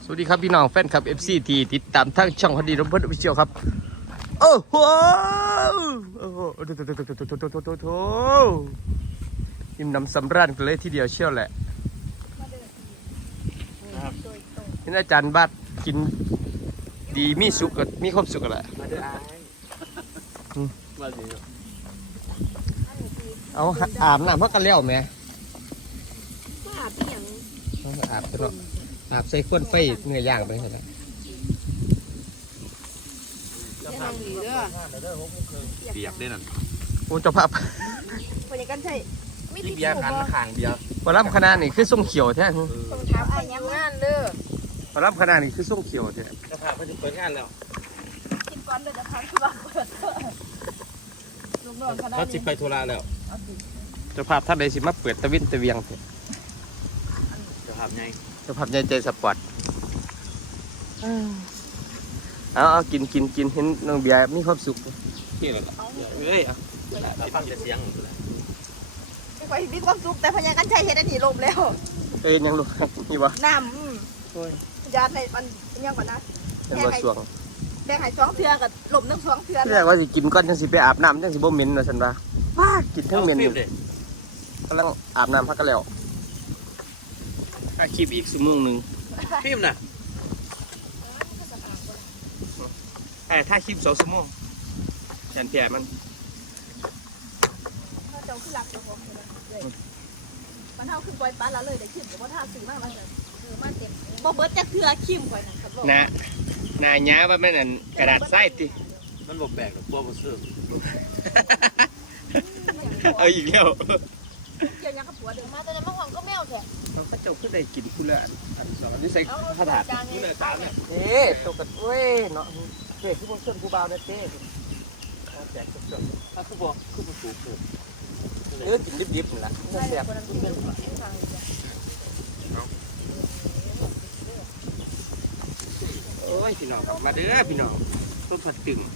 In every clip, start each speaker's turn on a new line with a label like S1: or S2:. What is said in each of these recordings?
S1: วัสดีครับพี่น้องแฟนคลับ FC ที่ติดตามทั้งช่องพอดีรบเบิ้ลวิเชียวครับโอ้โหโถอิ่มน้ำสำราญกันเลยทีเดียวเชี่ยวแหละนี่อาจารย์บัดกินดีมีสุขกับมีความสุขกันแหละเอาอาบน้ำพักกันแล้วไหมอาบตลอดอาบใส่ข้นไฟเนื้อย่างไปใช่ไหม
S2: เบียบได้นั่น
S1: โอ้เจ้าภาพ
S3: พยากันใช่ไม่
S2: รี
S3: ติด
S2: เบียบหันขางเดียว
S1: พอรับคณะนี่คือส้มเขียวแท้
S3: ตรงเท้าไอ้ยังงานเด้อ
S1: พอรับคณะนี่คือส้มเขียวแท้
S2: จะพาไปเปิดงานแล้ว
S3: กินก่อนเดี๋ยวจะพักคือว่าเปิดลุงนอนขนาด
S2: เขาจิ
S3: นี้
S2: ไปธุระแล้ว
S1: เจ้าภาพท่านใดสิมาเปิดตะวินตะเวียงแท้
S2: จะพาไง
S1: เจ้าภาพใหญ่ใจสปอร์ตเอากินเห็นน้องเบียร์มีความสุข
S2: เที่ยงแล้วเอ้ยเราฟังแต่เสียง
S3: ไปมีความสุขแต่พยากันใช่เห็นอันนี้ลมแล้ว
S1: ยังรู้นี่วะ
S3: น้ำยาในมันยังกว่านะ
S1: เป็นบ่สวง
S3: แบ่งให้2เทื่อกับลมทั้ง2เทื่อ
S1: ที่แรกว่าสิกินก่อนจังสิไปอาบน้ำจังสิบ่เหม็นว่าซั่นว่าว้ากินทั้งเหม็นอยู่กำลังอาบน้ำพักกันแล้วคลิปอีกชั่วโมงนึง
S2: พิมพ์น่ะ
S1: ถ่ายคลิป2 ชั่วโมงฉันแก่มัน
S3: เขาเจ้าคือรักเจ้าของเลยมันเท่าคือปล่อยปลาละเลยแต่คิมแต่ว่าถ้าซื้อมากมันจะมาเต็มบ่เบิดจักเทื่อคิมข่อยนั่นครับบอก
S1: นะนายย้าว่าแม่นั่นกระดาษทรายติ
S2: มันบอกแบกหรอกพวกมันซื้อ
S1: เอาอีกแล้ว
S3: เกี่ยวยังกับผัวเดี๋ยวมาแต่ในมะฮวงก็แมวแท้
S1: เขาก็เจ้าขึ้นได้กินคุณละอันสองอันนี้ใส่
S3: เอา
S1: ผ้าถาด
S3: จานนี้
S2: นี่แหละสามเนี่ย
S1: เอ๊ะตกกันเว้ยเนาะเจ๊ที่พวกเส้นกูเบาเนี่ยเจ๊แจกสด
S2: ถ้าคือบอกคือมันถูกถูก
S1: ๆเนื้อกินดิบๆนี่แหละมันแซ่บโอ้ยพี่น้องครับมาเด้อพี่น้องต้นผัดตึง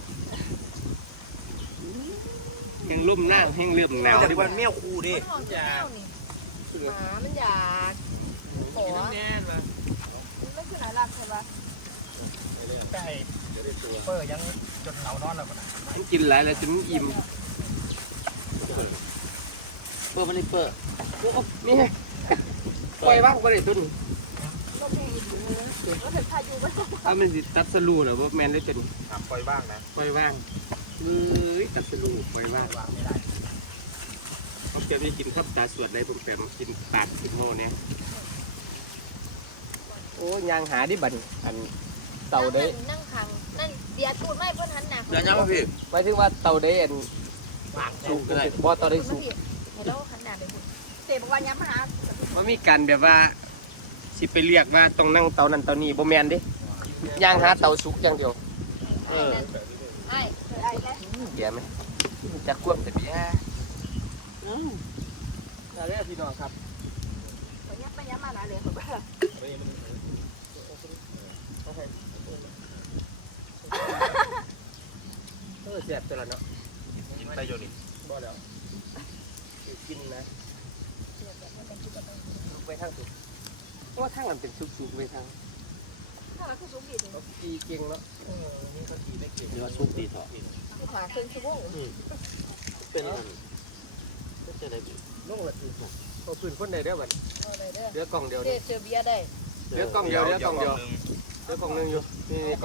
S1: ยังลุ่มหน้าแห้งเริ่มหนาว
S2: จาก
S1: ดิ
S2: วันเมี่ยวคูดิ
S3: หมามันอยากขอ
S2: แน่นมา
S3: มันคือหลายหลักใช่ปะ
S2: ใช่เปิดยังจนเหงานอนแล้วก่อนนะ
S1: มันกินหลายแล้วจนอิ่ม
S2: เปิดมันนี่เปิด
S1: นี่ไงปล่อยว่างก็ได้ต้น
S3: ก็มีอยู่นะก็เห็นพายุไหม
S1: ถ้ามันสิตัดสลูนะว่าแมนได้เป็น
S2: ปล่อยบ้างนะ
S1: ปล่อยว่างเอ้ยตัดสลูปล่อยว่าง
S2: ไม่ได้
S1: เขาจะไม่กินข้าวตาสวดอะไรผมแปมกินปากกินโม่เนี่ยโอ้ยางหาดิบันอันเต่าได้
S3: นั่งขังนั่นเบียร์ตูดไม่พ้นหันหนัก
S2: เดี๋ยวยังมาพี่
S1: หมายถึงว่าเต่าได้อัน
S2: ปาก
S1: สุ
S2: สู
S1: ก
S2: งก็ได้
S1: บ่เต่าได้สุก
S3: แล้วขันหนักเลยคุณเสพวันย้ำมาหา
S1: ว่ามีการแบบว่าสิไปเรียกว่าตรงนั่งเต่านั้นเต่านี้บ่แมนเดิย่างหาเต่าสุกอย่างเดียวเออ
S3: ไอ้ไอ้แล้ว
S1: เบียร์ไหมจะควบแต่เบียร์อะไรพี่น้องครับ
S3: วันย้ำไปย้ำมาหนาเลยผมว่า
S1: แซ่บตัวละเนาะ
S2: กินไปโยนิ
S1: บ่แล้วกินนะสุกไปทางสุกเพราะว่าทางมันเป็นสุกๆไปทาง
S3: ถ้าเราคือสูงกี่ถึง
S1: เขาตีเก่งเนาะ
S2: นี่เขาตีไม่เก่งเดี๋ยวชุบตีเถอะ
S3: หาครึ่งชั่วโมง
S2: เป็นก็จะได้
S1: ลงละทีเอาปืนคนใดเด้อบัด
S3: อะไรเด้อ
S1: เหลือกล่องเดียว
S3: เจอเบียร์ได้
S1: เหลือกล่องเดียวเหลือกล่องเดียวเหลือกล่องนึงอยู่นี่กล่อง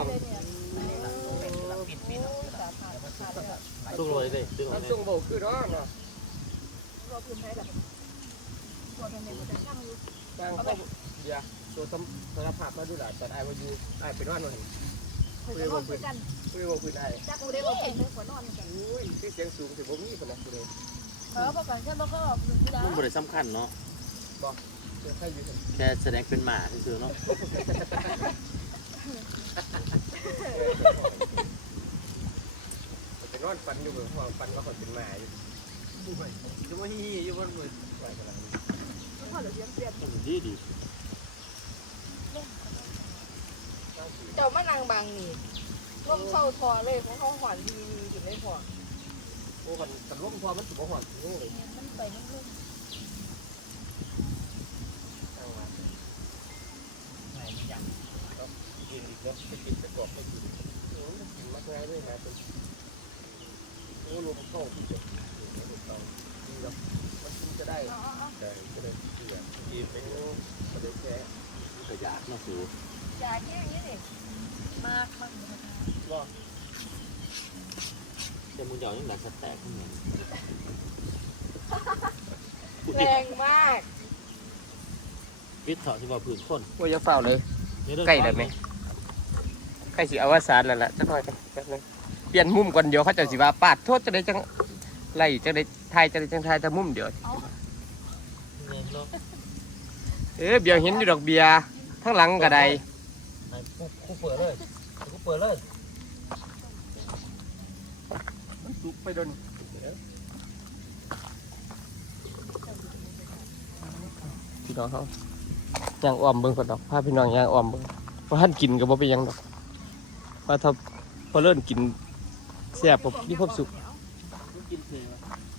S2: สู้เลยดิดึง
S1: น้ำส่งโบคือเนาะเนาะ
S3: เราพื้นใช้แบบตัวเป็นเนี่ยมันจะช่างอยู่
S1: บางเขาเดี๋ยวตัวสารภาพมาดูหล่ะตอนไอ้วายูไอ้เป็นว่าหน่อย
S3: คุยกันคุยกัน
S1: คุยว่าคุยได้
S3: จักกูได้บอกเป็นเรื่องหัวนอนกัน
S1: อุ้ยเสียงสูงถึงบ่มีคนนะคุยเลย
S3: บอกก่อนแค่บอกก็คือได้
S2: มันบริสำคัญเนาะ
S1: บอกเสียงใครอยู่ถึง
S2: แค่แสดงเป็นหมาซื่อเนาะ
S1: เป็นนอนฟันอยู่บนหัวฟันก็คนเป็นหมาอยู่จะมาฮีอยู่บนมือไหวขนาดนี้
S3: พอเราเสียงเปลี่ยน
S2: ดีดี
S3: เจ้ามานั่งบางนี่ร่มเศร้าทอเลยเพราะเขาหวานดีอยู่ในหัว
S1: โอ้กันกันร่มพอมันสุกหอนนี่เลย
S3: มันไปน้ำลุ่ม
S1: ตั้งมาเอา
S2: นาะไปกินไปกรอบไปกิน
S1: โอ้ยกินมากง่ายด้วยนะเป็น
S2: โอ้ลมเข้าพี่จะลมเข้า
S1: ดีแบบมันกินจะได้
S2: ใช่ก็เลยเชื่อกินไปเถอะ
S1: ก็ได้แค่
S2: ขยะน่าสู
S3: อย่าแค่นี้ดิมาก
S1: รอ
S2: แต่มึงยอยังหนักสแต็กขึ้นมา
S3: แรงมาก
S2: วิทย์เถาะที่ว่าพื้นคน
S1: ว่าจะเฝ้าเลยใกล้ได้ไหมใกล้สิอวสานแล้วล่ะจักหน่อยกันแป๊บนึงเปลี่ยนมุมก่อนเดี๋ยวเขาจะสิว่าปาดโทษจะได้จังไล่จะได้ทายจะได้จังทายแต่มุมเดี๋ยว
S2: เนี่ยเนาะ
S1: เบียร์เห็นอยู่ดอกเบียร์ทั้งหลังก็ได้
S2: คู่เปิดเลยคู่เปิดเลย
S1: มันสุกไปโดนพี่น้องเขาย่างอ้อมเบิ่งก่อนดอกพาพี่น้องย่างอ้อมเบิ่งเพราะท่านกินก็บ่เป็นหยังดอกว่าถ้าพอเริ่มกินแซ่บปุ๊บนี่ความสุข
S2: กินเสือ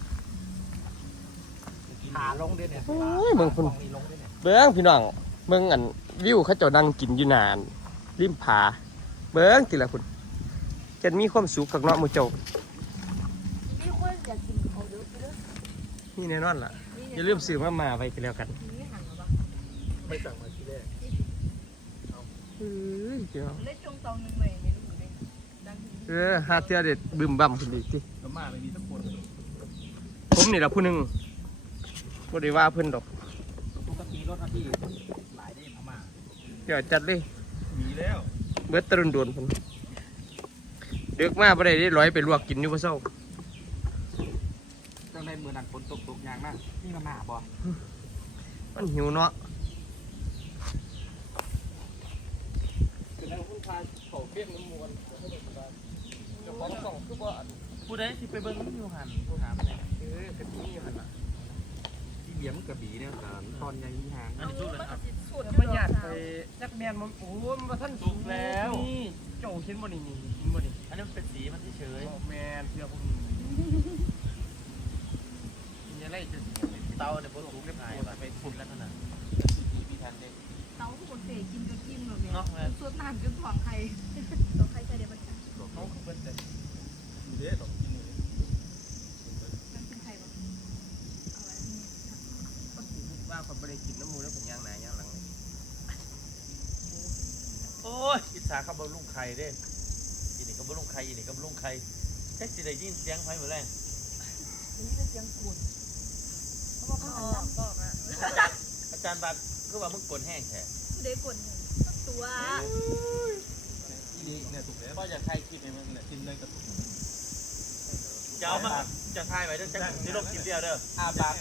S2: ขาลงด้วยเนี่ย
S1: โอ้ยเบิ่งพุ่น
S2: มีลงด้วยเนี่ย
S1: เบิ่งพี่น้องเบิ่งอันวิวเขาเจ้านั่งกินอยู่นานริมผาเบิ่งทีละพุ่นจะมีความสุขกับเนาะหมู่เจ้า
S3: มีคนอยากกินเขาเยอะไปเลย
S1: นี่แน่นอนล่ะอย่าลืมซื้อมาไว้กันแล้วกัน
S3: นี่หันมาบ้าง
S2: ไม่สั่งมาทีแรก
S1: เอ้ยเจ้า
S3: เล่นจงเตาหนึ่งเลยไม่รู้เลยดังที
S1: หาเที่ยวเด็ดบึมบั่มพุ่นดีสิ
S2: ก็มาไม่มีสักคน
S1: ผมนี่ล่ะผู้หนึงบ่ได้ว่าเพิ่นดอก
S2: ปกติรถที่หลายได้พม่า
S1: เดี๋ยวจัดเลย
S2: มีแล้ว
S1: เบิดตะรุนโดนพุ่นเด็กมาบ่ได้ร้อยไปลวกกินอยู่บ่เซา
S2: จังในมือนั้นฝนตกยางนะนี่มาหน้าบ่
S1: มันหิวเนาะคือนั่งคุณพาเขาเปียกน้ำมวนเจ้าของส่องคือบ่
S2: ผู้ใดที่ไปเบิ้งอยู่หันผู้หามเนี่ย
S1: กะทินี่หั่นน่ะ
S2: ที่เยี่ยมกระบี่เนี่ยสารตอนยังยี่หาง
S3: อันนี้สุดเลยครับ
S1: มันญาติไปจักแม่นมันโอ้มันบ่ทันสุกแล้วนี่เจ้าเห็นบ่นี่นี่เห็นบ่นี่
S2: อันนี้มันเป็นสีมันเฉย
S1: แม่นเสื้อพวกมีอะไรจะ
S2: เตาเนี่ยฝนตกได้หายไปฝุ่นแล้วขนาดมีทันเด็ก
S3: เตาผู้คนเสกกินจนกินแบบนี้สดน้ำจนถ่วงใครตัวใครจะเดี๋ยวมันจะ
S1: เขาคือเบิดแต่
S2: เด็ดหรอกกินเลย
S3: มันเป็นใครบ้างเอาไว้
S1: ว่าคนบ่ได้กินน้ำมูแล้วเป็นย่างหน้าย่างหลังเลย
S2: โอ้ยอิสาเขาบำรุงไข่เด้อีนี่ก็บำรุงไข่อีนี่ก็บำรุงไข่แค่สิได้ยินเสียงไฟเหมือนแรง
S3: นี่เป็นเสียงกุนเขาบอกเขาบอกอ่ะ
S2: อาจารย์บัตรคือว่ามึงกดแห้งแท้
S3: ผู้ใดกุนตัว
S2: อีนี่เนี่ยถูกแล้วก็อยากใช้คลิปให้มึงเนี่ยกินเลยกระตุกจะเอามาจะถ่ายไว้เด้อจะสิลบคลิปเดียวเด้ออ้าปาก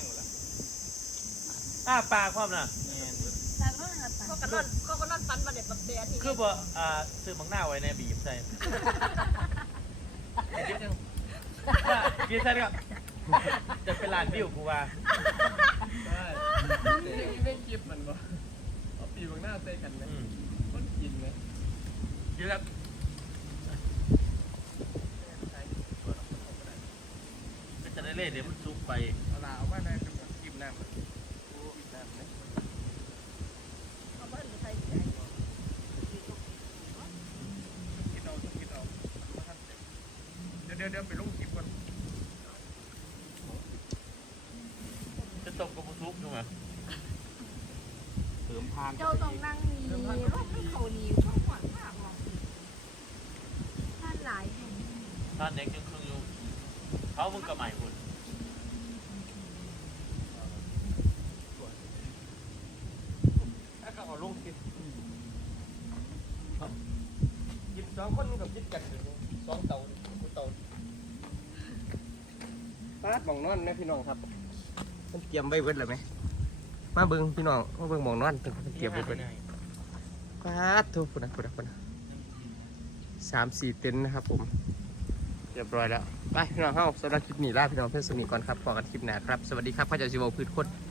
S2: พร้อมน่ะ
S3: เขาก็นอนฟันมาเด็ดแบบแดนนี่
S2: คือบ่ซื้อมังหน้าไว้ในบีบใส่บีบใส่ก็จะเป็นร้านวิวกูว่า
S1: นี่เป็นคลิปมันบ่เอาปีบางหน้าใส่กันเลยคนกินเลย
S2: เยอะก็จะได้เล่นเดี๋ยวมันซุกไป
S1: เอาล่ะเอามาได้เป็นคลิปน้ำโอ้คลิปน้ำเลย
S3: เอาบ้านหรือใคร
S1: คิดเอาเดี๋ยวไปลงคลิปก่อน
S2: จะตกกับซุกใช่ไหมเสริมพาน
S3: เจ้าต้องนั่งมีรถไม่เขานีช่องหวานมากหรอกท่านหลายแห่ง
S2: ท่านเน็กยังครึ่งอยู่เขามึงกับใหม่คุณ
S1: ถ้าเขาเอาลงคลิปยิบ2คนกับยิบกันอยู่2เตากูเตาปาดหม่องนอนนะพี่น้องครับมันเตรียมไว้เบิดแล้วไหมมาเบิ่งพี่น้องมาเบิ่งหม่องนอนเตรียมไว้เบิดปาดทุกคนนะ3-4 เต็นท์นะครับผมเรียบร้อยแล้วไปพี่น้องเฮาสำหรับคลิปนี้ลาพี่น้องเพื่อนสนิทก่อนครับพอกันคลิปหน้าครับสวัสดีครับพระเจ้าสิวพื้นคน